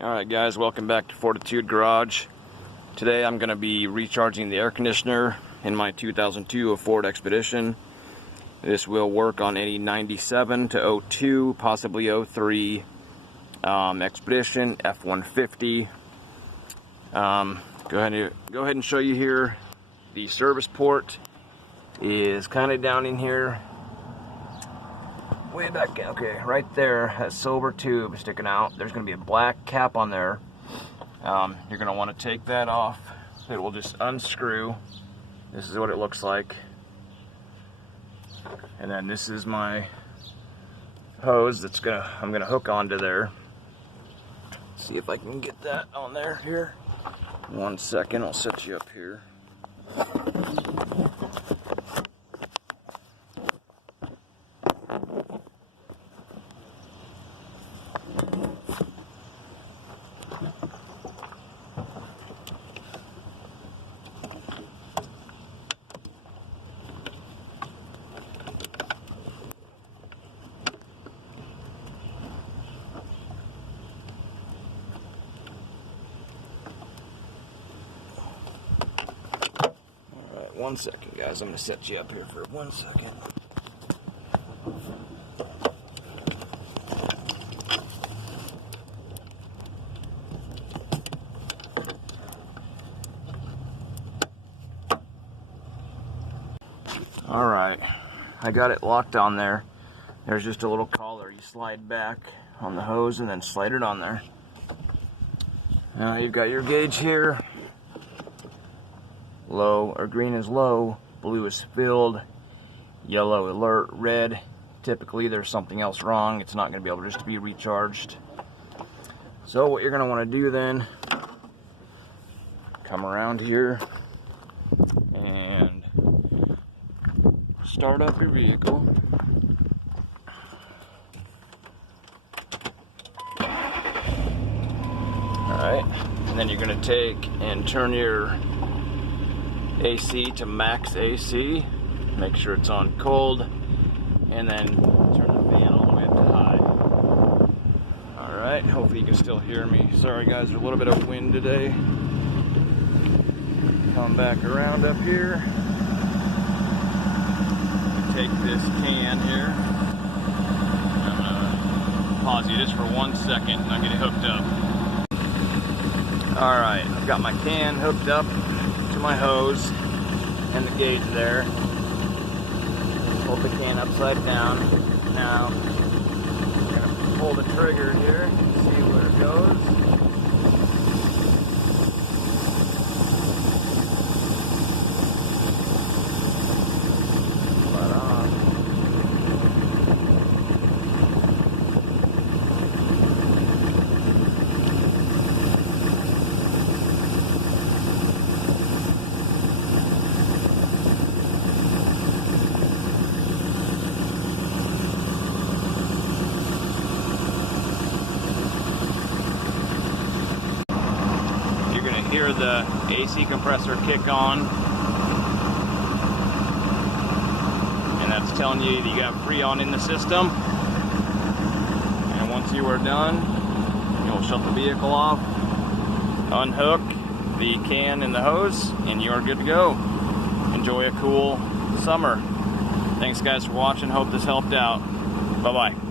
Alright guys, welcome back to Fortitude Garage. Today I'm going to be recharging the air conditioner in my 2002 Ford Expedition. This will work on any 97 to 02, possibly 03 Expedition, F150. Go ahead and show you here. The service port is kind of down in here. Way back, okay, right there, that silver tube sticking out. There's going to be a black cap on there. You're going to want to take that off. It will just unscrew. This is what it looks like. And then this is my hose I'm going to hook onto there. See if I can get that on there here. 1 second, I'll set you up here. Alright, 1 second guys, I'm going to set you up here for 1 second. Alright, I got it locked on there. There's just a little collar. You slide back on the hose and then slide it on there. Now you've got your gauge here. Low, or green is low, blue is filled, yellow alert, red. Typically there's something else wrong. It's not going to be able just to be recharged. So what you're going to want to do then, come around here and start up your vehicle. Alright, and then you're going to take and turn your AC to max AC. Make sure it's on cold, and then turn the fan all the way up to high. Alright, hopefully you can still hear me. Sorry guys, there's a little bit of wind today. Come back around up here. Take this can here. I'm gonna pause you just for 1 second and I'll get it hooked up. Alright, I've got my can hooked up to my hose and the gauge there. Hold the can upside down. Now, I'm gonna pull the trigger here, see where it goes. Hear the AC compressor kick on, and that's telling you that you got Freon in the system. And once you are done, you'll shut the vehicle off, unhook the can and the hose, and you are good to go. Enjoy a cool summer. Thanks guys for watching. Hope this helped out. Bye bye.